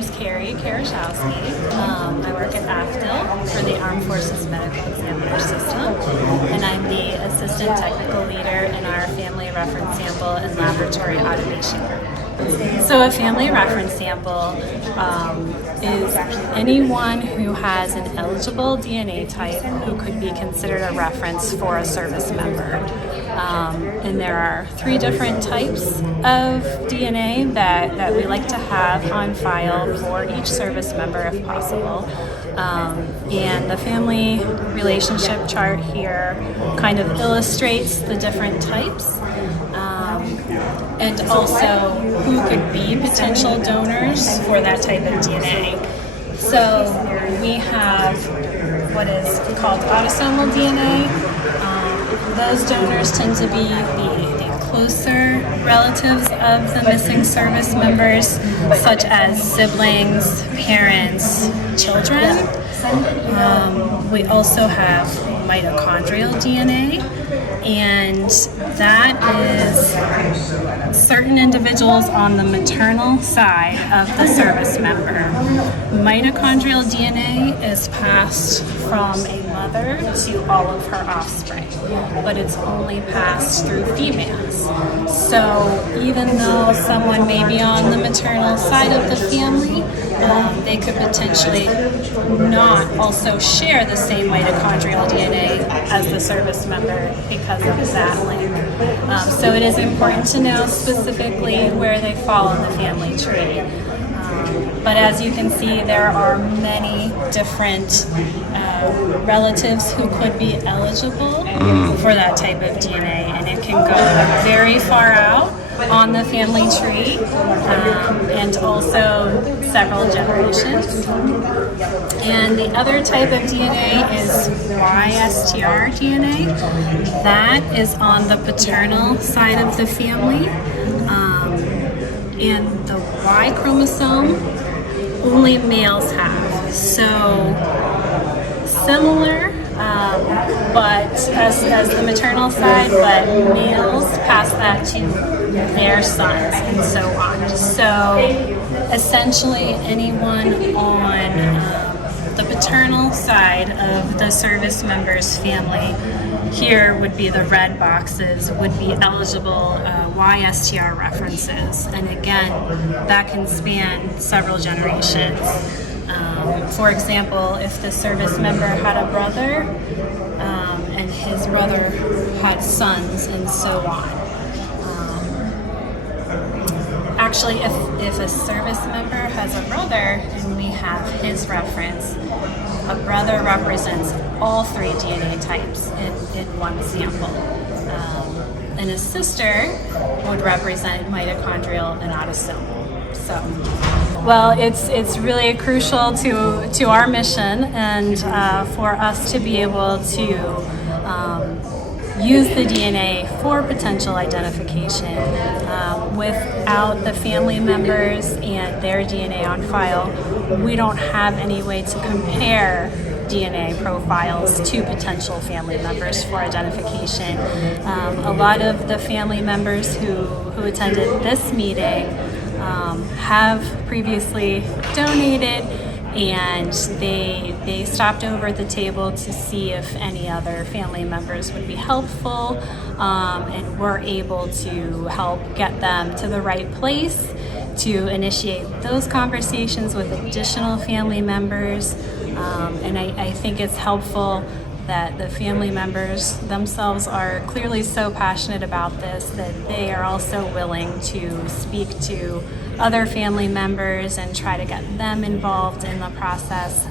name's Carey Karashowsky. I work at AFDIL for the Armed Forces Medical Examiner System, and I'm the Assistant Technical Leader in our Family Reference Sample and Laboratory Automation Group. So a family reference sample is anyone who has an eligible DNA type who could be considered a reference for a service member. And there are 3 different types of DNA that we like to have on file for each service member if possible. And the family relationship chart here kind of illustrates the different types. And also who could be potential donors for that type of DNA. So we have what is called autosomal DNA. Those donors tend to be the closer relatives of the missing service members, such as siblings, parents, children. We also have mitochondrial DNA, and that is certain individuals on the maternal side of the service member. Mitochondrial DNA is passed from a mother to all of her offspring, but it's only passed through females. So even though someone may be on the maternal side of the family, they could potentially not also share the same mitochondrial DNA as the service member because of that link. So it is important to know specifically where they fall in the family tree. But as you can see, there are many different relatives who could be eligible for that type of DNA, and it can go very far out on the family tree, and also several generations. And the other type of DNA is Ystr Dna. That is on the paternal side of the family, and the Y chromosome only males have. So similar, but as the maternal side, but males pass that to their sons and so on. So essentially anyone on the paternal side of the service member's family, here would be the red boxes, would be eligible Ystr references. And again, that can span several generations. For example, if the service member had a brother, and his brother had sons and so on. Actually, if a service member has a brother and we have his reference, a brother represents all 3 DNA types in one sample. And a sister would represent mitochondrial and autosomal. So, well, it's really crucial to our mission and for us to be able to use the DNA for potential identification. Without the family members and their DNA on file, we don't have any way to compare DNA profiles to potential family members for identification. A lot of the family members who attended this meeting have previously donated, and they stopped over at the table to see if any other family members would be helpful, and were able to help get them to the right place to initiate those conversations with additional family members. And I think it's helpful that the family members themselves are clearly so passionate about this that they are also willing to speak to other family members and try to get them involved in the process.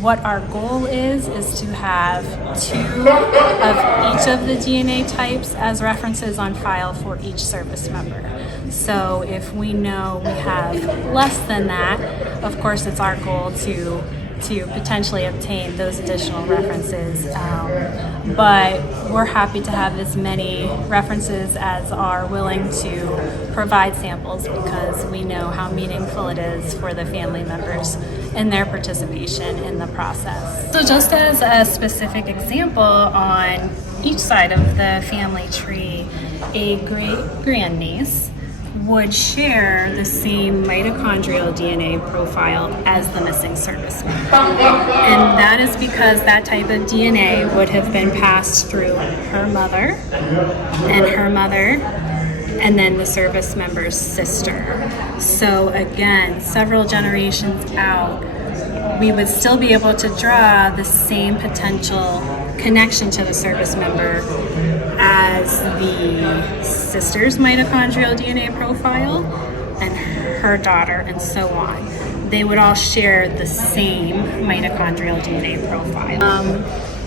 What our goal is to have 2 of each of the DNA types as references on file for each service member. So if we know we have less than that, of course it's our goal to potentially obtain those additional references. But we're happy to have as many references as are willing to provide samples because we know how meaningful it is for the family members and their participation in the process. So just as a specific example, on each side of the family tree, a great grandniece would share the same mitochondrial DNA profile as the missing service member. And that is because that type of DNA would have been passed through her mother, and then the service member's sister. So again, several generations out, we would still be able to draw the same potential connection to the service member as the sister's mitochondrial DNA profile and her daughter, and so on. They would all share the same mitochondrial DNA profile.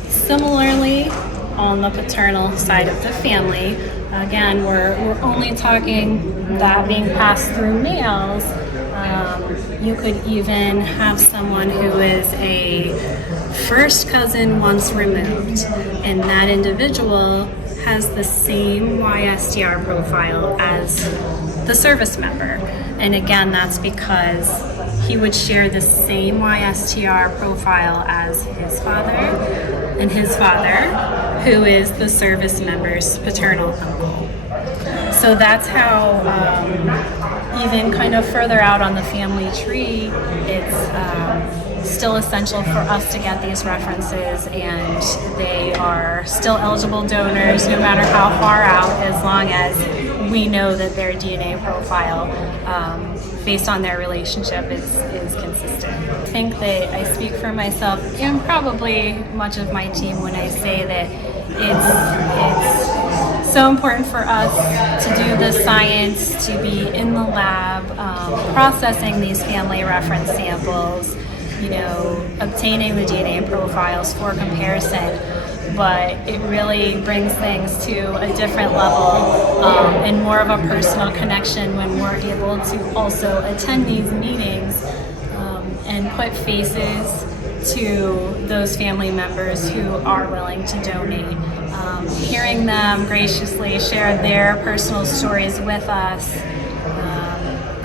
Similarly, on the paternal side of the family, again, we're only talking that being passed through males. You could even have someone who is a first cousin once removed, and that individual has the same Ystr profile as the service member. And again, that's because he would share the same Ystr profile as his father, and his father, who is the service member's paternal uncle. So that's how, even kind of further out on the family tree, it's still essential for us to get these references, and they are still eligible donors no matter how far out, as long as we know that their DNA profile, based on their relationship, is consistent. I think that I speak for myself and probably much of my team when I say that it's so important for us to do the science, to be in the lab, processing these family reference samples, obtaining the DNA profiles for comparison. But it really brings things to a different level and more of a personal connection when we're able to also attend these meetings and put faces to those family members who are willing to donate. Hearing them graciously share their personal stories with us,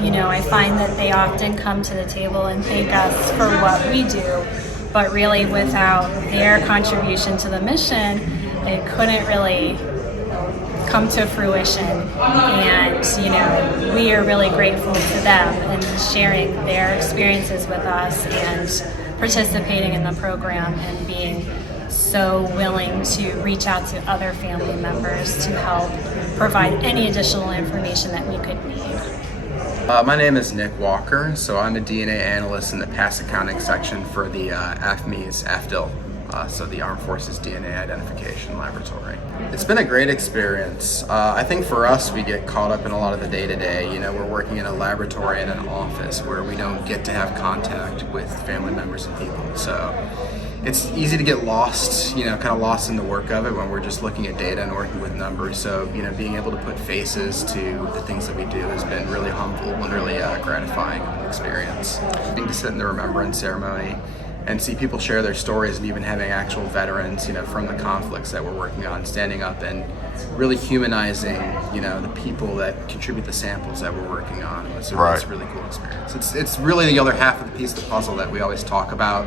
I find that they often come to the table and thank us for what we do, but really without their contribution to the mission, it couldn't really come to fruition. And, we are really grateful to them and sharing their experiences with us and participating in the program and being so willing to reach out to other family members to help provide any additional information that we could need. My name is Nick Walker, so I'm a DNA analyst in the pass accounting section for the AFMES AFDIL, so the Armed Forces DNA Identification Laboratory. It's been a great experience. I think for us, we get caught up in a lot of the day-to-day. We're working in a laboratory and an office where we don't get to have contact with family members and people. So it's easy to get lost, kind of lost in the work of it when we're just looking at data and working with numbers. So, being able to put faces to the things that we do has been really humble and really gratifying experience. Getting to sit in the remembrance ceremony and see people share their stories, and even having actual veterans, from the conflicts that we're working on, standing up and really humanizing, the people that contribute the samples that we're working on. It's a really cool experience. It's really the other half of the piece of the puzzle that we always talk about.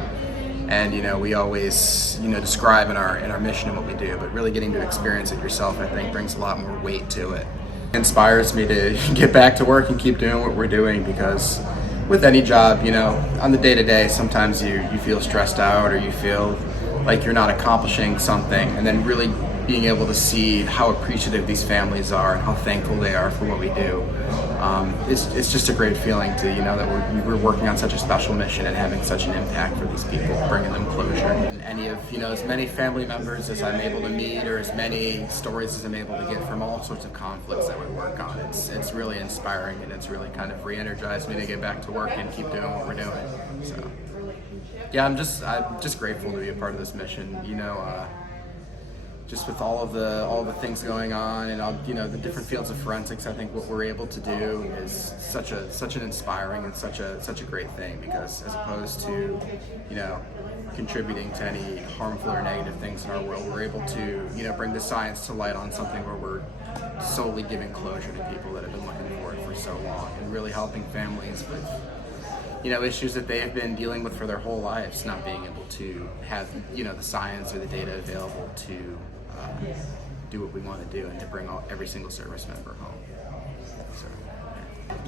And we always describe in our mission and what we do, but really getting to experience it yourself, I think, brings a lot more weight to it. It inspires me to get back to work and keep doing what we're doing, because with any job, on the day-to-day, sometimes you feel stressed out or you feel like you're not accomplishing something, and then really being able to see how appreciative these families are and how thankful they are for what we do. It's just a great feeling to that we're working on such a special mission and having such an impact for these people, bringing them closure. And any of as many family members as I'm able to meet, or as many stories as I'm able to get from all sorts of conflicts that we work on, it's really inspiring, and it's really kind of re-energized me to get back to work and keep doing what we're doing. So yeah, I'm just grateful to be a part of this mission. Just with all of the things going on and the different fields of forensics, I think what we're able to do is such an inspiring and such a great thing, because as opposed to contributing to any harmful or negative things in our world, we're able to bring the science to light on something where we're solely giving closure to people that have been looking for it for so long, and really helping families with issues that they have been dealing with for their whole lives, not being able to have the science or the data available to do what we want to do and to bring every single service member home. So.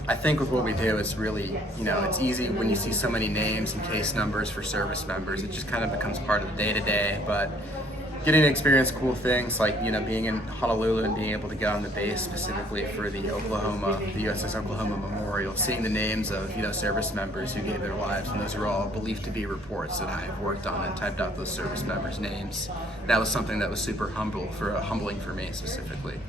I think with what we do, it's really, it's easy when you see so many names and case numbers for service members. It just kind of becomes part of the day-to-day, but getting to experience cool things like, being in Honolulu and being able to get on the base specifically for the USS Oklahoma Memorial, seeing the names of, service members who gave their lives, and those are all believed to be reports that I've worked on and typed out those service members' names. That was something that was super humbling for me specifically.